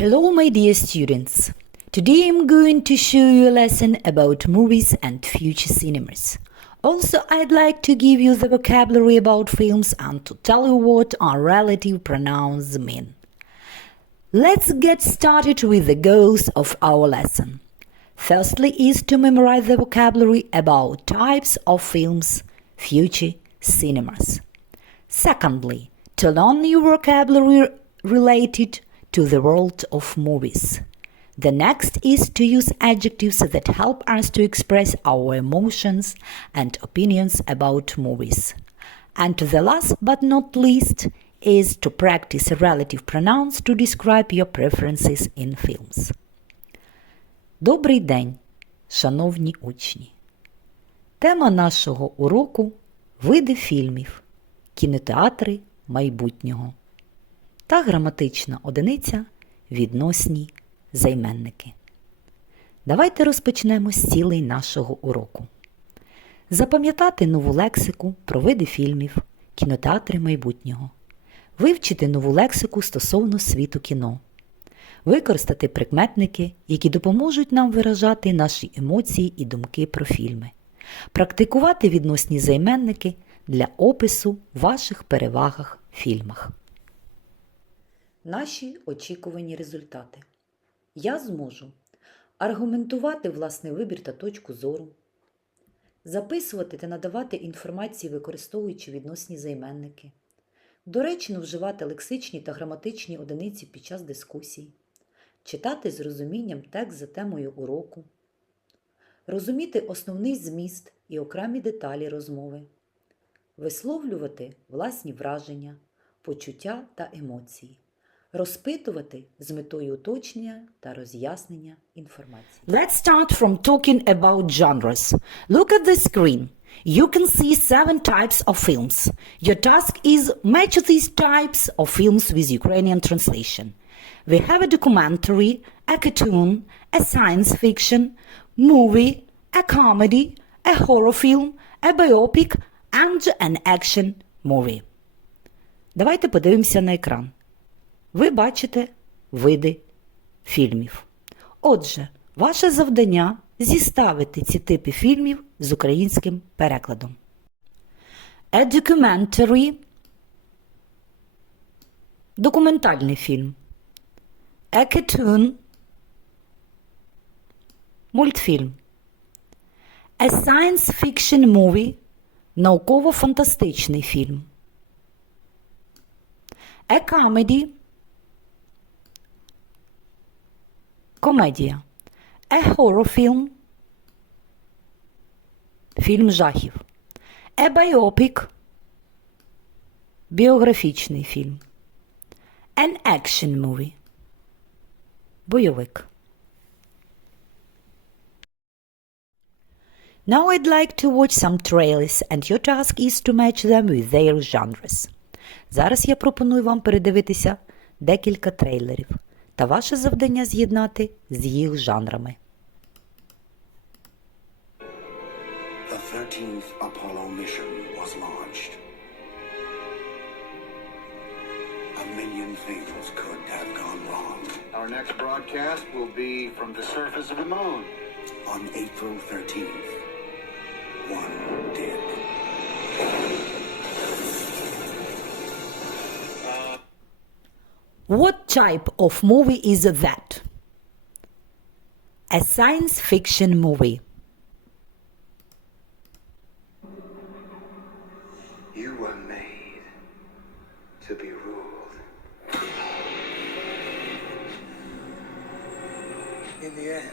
Hello, my dear students. Today I'm going to show you a lesson about movies and future cinemas. Also, I'd like to give you the vocabulary about films and to tell you what our relative pronouns mean. Let's get started with the goals of our lesson. Firstly, is to memorize the vocabulary about types of films, future cinemas. Secondly, to learn new vocabulary related to the world of movies. The next is to use adjectives that help us to express our emotions and opinions about movies. And the last but not least is to practice relative pronouns to describe your preferences in films. Добрий день, шановні учні! Тема нашого уроку види фільмів, кінотеатри майбутнього Та граматична одиниця відносні займенники. Давайте розпочнемо з цілей нашого уроку. Запам'ятати нову лексику про види фільмів, кінотеатри майбутнього, вивчити нову лексику стосовно світу кіно, використати прикметники, які допоможуть нам виражати наші емоції і думки про фільми, практикувати відносні займенники для опису ваших перевагах в фільмах. Наші очікувані результати. Я зможу аргументувати власний вибір та точку зору, записувати та надавати інформацію, використовуючи відносні займенники, доречно вживати лексичні та граматичні одиниці під час дискусій, читати з розумінням текст за темою уроку, розуміти основний зміст і окремі деталі розмови, висловлювати власні враження, почуття та емоції розпитувати з метою уточнення та роз'яснення інформації. Let's start from talking about genres. Look at the screen. You can see seven types of films. Your task is match these types of films with Ukrainian translation. We have a documentary, a cartoon, a science fiction, movie, a comedy, a horror film, a biopic and an action movie. Давайте подивимося на екран ви бачите види фільмів. Отже, ваше завдання зіставити ці типи фільмів з українським перекладом. A documentary – документальний фільм. A cartoon – мультфільм. A science fiction movie – науково-фантастичний фільм. A comedy – Комедія. A horror film. Фільм жахів. A biopic. Біографічний фільм. An action movie. Бойовик. Now I'd like to watch some trailers and your task is to match them with their genres. Зараз я пропоную вам передивитися декілька трейлерів та ваше завдання з'єднати з їх жанрами. The 13th Apollo mission was launched. A million things could have gone wrong. Our next broadcast will be from the surface of the moon. On April 13th, one did. What type of movie is that? A science fiction movie. You were made to be ruled. In the end,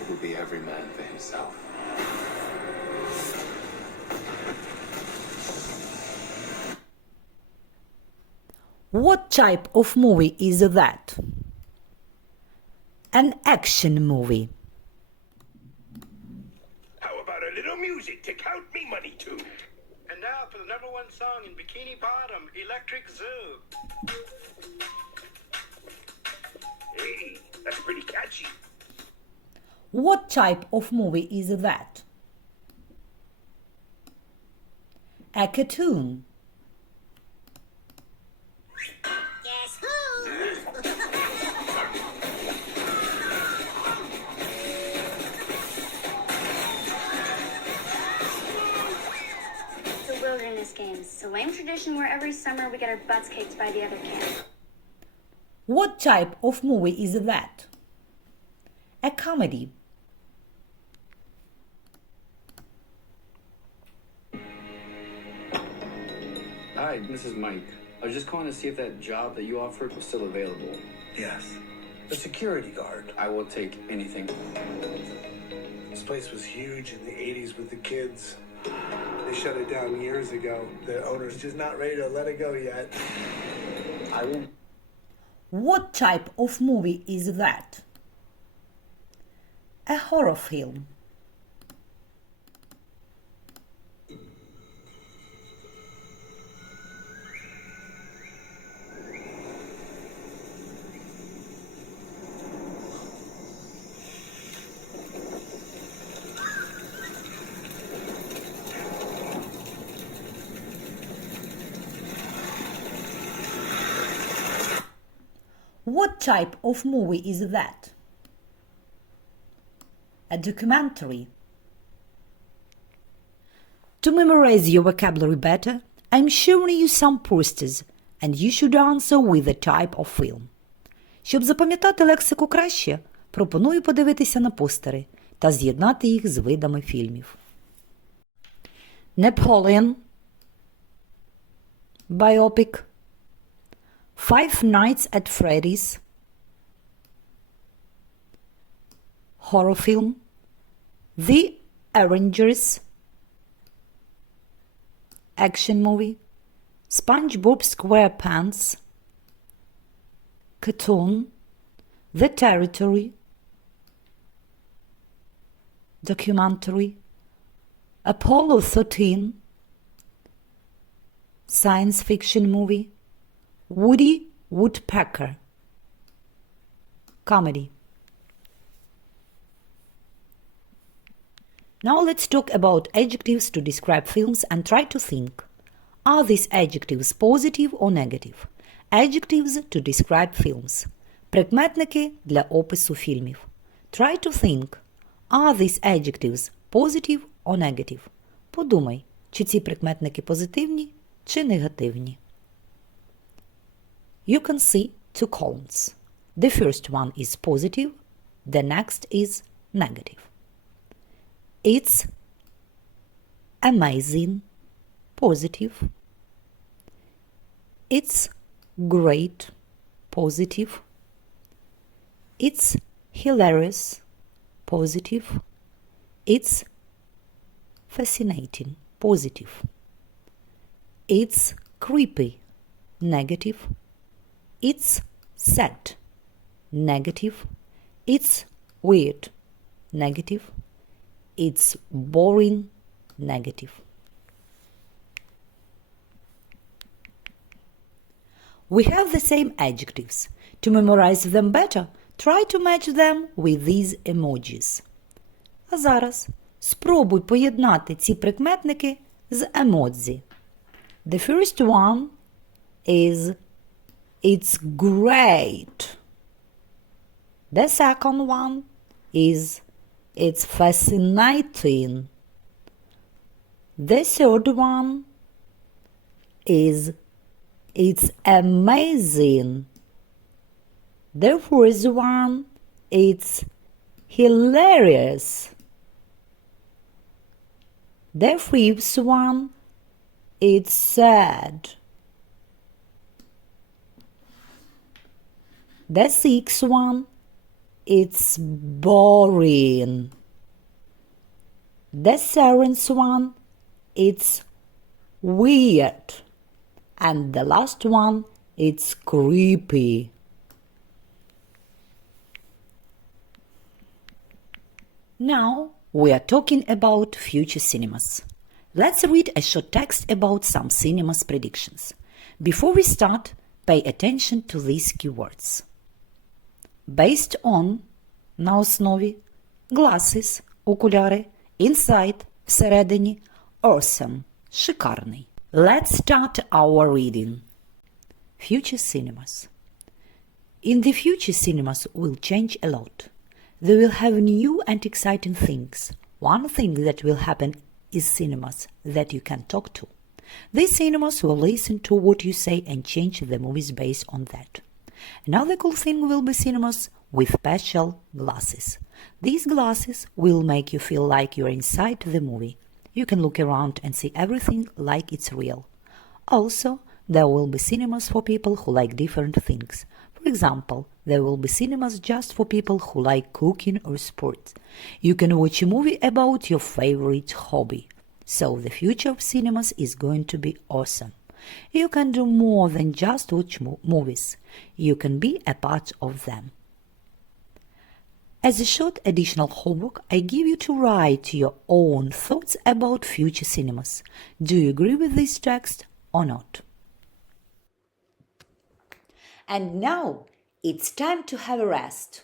it will be every man for himself. What type of movie is that? An action movie. How about a little music to count me money to? And now for the number one song in Bikini Bottom, Electric Zoo. Hey, that's pretty catchy. What type of movie is that? A cartoon. It's a lame tradition where every summer we get our butts kicked by the other kids. What type of movie is that? A comedy. Hi, this is Mike. I was just calling to see if that job that you offered was still available. Yes. The security guard. I will take anything. This place was huge in the 80s with the kids. They shut it down years ago. The owner's just not ready to let it go yet. I will. What type of movie is that? A horror film. What type of movie is that? A documentary. To memorize your vocabulary better, I'm showing you some posters, and you should answer with the type of film. Щоб запам'ятати лексику краще, пропоную подивитися на постери та з'єднати їх з видами фільмів. Napoleon Biopic Five Nights at Freddy's. Horror film. The Avengers. Action movie. SpongeBob SquarePants. Cartoon. The Territory. Documentary. Apollo 13 Science fiction movie Woody Woodpecker Comedy Now let's talk about adjectives to describe films and try to think. Are these adjectives positive or negative? Adjectives to describe films. Прикметники для опису фільмів. Try to think. Are these adjectives positive or negative? Подумай, чи ці прикметники позитивні чи негативні. You can see two columns. The first one is positive, the next is negative. It's amazing, positive. It's great, positive. It's hilarious, positive. It's fascinating, positive. It's creepy, negative. It's sad, negative. It's weird, negative. It's boring, negative. We have the same adjectives. To memorize them better, try to match them with these emojis. А зараз спробуй поєднати ці прикметники з емодзі. The first one is it's great. The second one is It's fascinating. The third one is It's amazing. The fourth one It's hilarious. The fifth one It's sad. The sixth one, it's boring. The seventh one, it's weird. And the last one, it's creepy. Now we are talking about future cinemas. Let's read a short text about some cinemas predictions. Before we start, pay attention to these keywords Based on на основі glasses окуляри inside всередині awesome шикарний. Let's start our reading. Future cinemas. In the future cinemas will change a lot. They will have new and exciting things. One thing that will happen is cinemas that you can talk to. These cinemas will listen to what you say and change the movies based on that. Another cool thing will be cinemas with special glasses. These glasses will make you feel like you're inside the movie. You can look around and see everything like it's real. Also, there will be cinemas for people who like different things. For example, there will be cinemas just for people who like cooking or sports. You can watch a movie about your favorite hobby. So the future of cinemas is going to be awesome. You can do more than just watch mo- movies. You can be a part of them. As a short additional homework, I give you to write your own thoughts about future cinemas. Do you agree with this text or not? And now it's time to have a rest.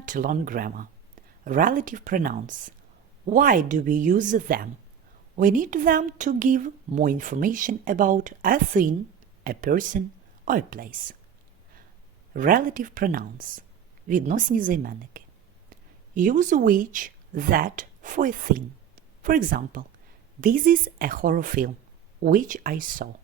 now it's time to learn grammar. Relative pronouns. Why do we use them? We need them to give more information about a thing, a person, or a place. Relative pronouns. Відносні займенники. Use which, that for a thing. For example, this is a horror film, which I saw.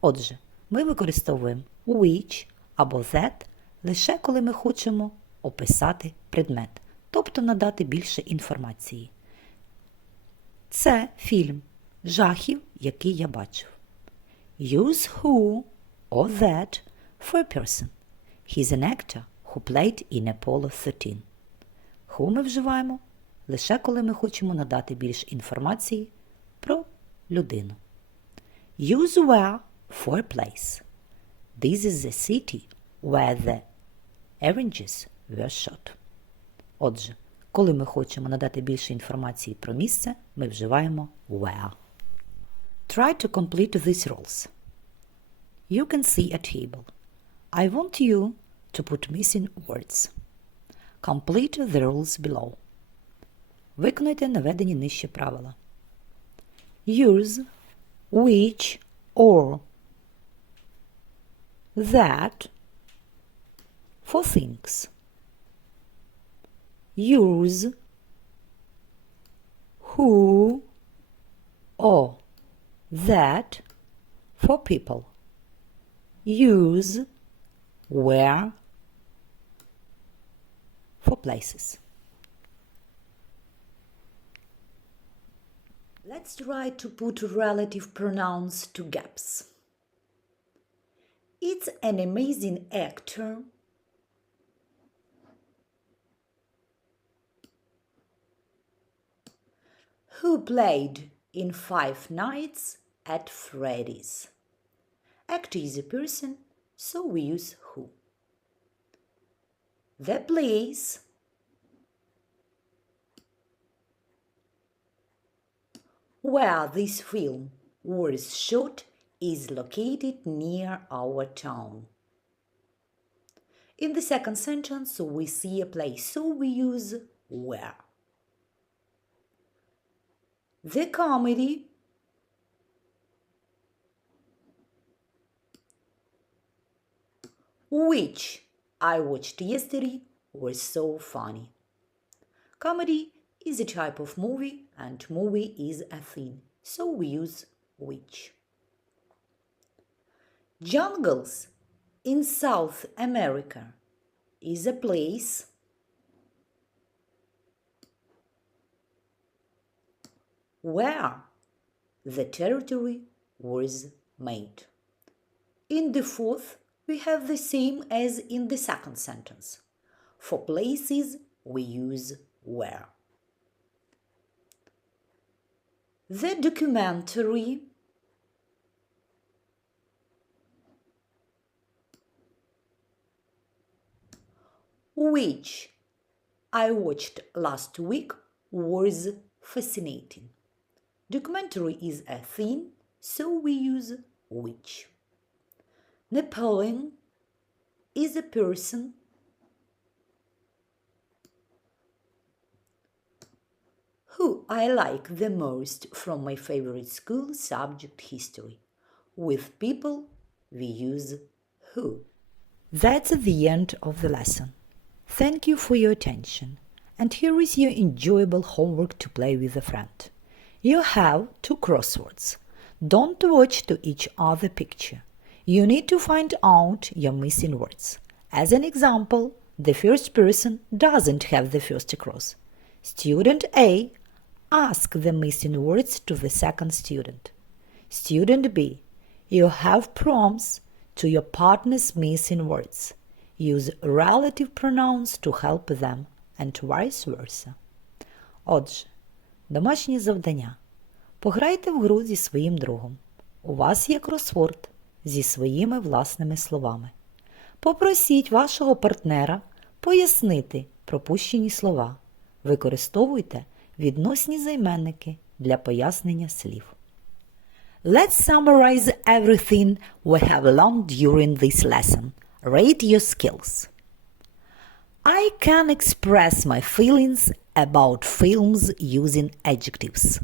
Отже, ми використовуємо which або that лише коли ми хочемо описати предмет, тобто надати більше інформації. Це фільм жахів, який я бачив. Use who or that for a person. He's an actor who played in Apollo 13. Who ми вживаємо лише коли ми хочемо надати більш інформації про людину. Use where for a place. This is the city where the Avengers shot. Отже, коли ми хочемо надати більше інформації про місце, ми вживаємо where. Try to complete these rules. You can see a table. I want you to put missing words. Complete the rules below. Виконайте наведені нижче правила. Use which or that for things. Use who or that for people. Use where for places. Let's try to put relative pronouns to gaps. It's an amazing actor who played in Five Nights at Freddy's. Actor is a person, so we use who. The place where this film was shot is located near our town. In the second sentence, we see a place, so we use where. The comedy which I watched yesterday was so funny. Comedy is a type of movie and movie is a thing, so we use which. Jungles in South America is a place where the territory was made. In the fourth we have the same as in the second sentence. For places, we use where. The documentary which I watched last week was fascinating. Documentary is a thing, so we use which. Napoleon is a person who I like the most from my favorite school subject history. With people, we use who. That's the end of the lesson. Thank you for your attention. And here is your enjoyable homework to play with a friend. You have two crosswords. Don't watch to each other picture. You need to find out your missing words. As an example, the first person doesn't have the first cross. Student A ask the missing words to the second student. Student B, you have prompts to your partner's missing words. Use relative pronouns to help them and vice versa. Отже, домашнє завдання. Пограйте в гру зі своїм другом. У вас є кросворд зі своїми власними словами. Попросіть вашого партнера пояснити пропущені слова. Використовуйте відносні займенники для пояснення слів. Let's summarize everything we have learned during this lesson. Rate your skills. I can express my feelings about films using adjectives.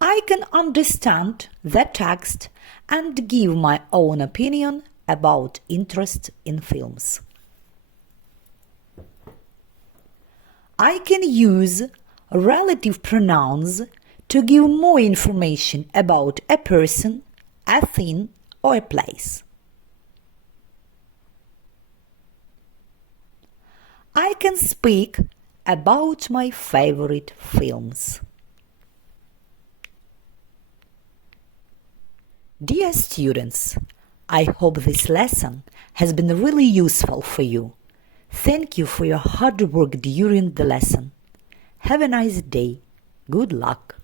I can understand the text and give my own opinion about interest in films. I can use relative pronouns to give more information about a person, a thing, or a place. I can speak about my favorite films. Dear students, I hope this lesson has been really useful for you. Thank you for your hard work during the lesson. Have a nice day. Good luck.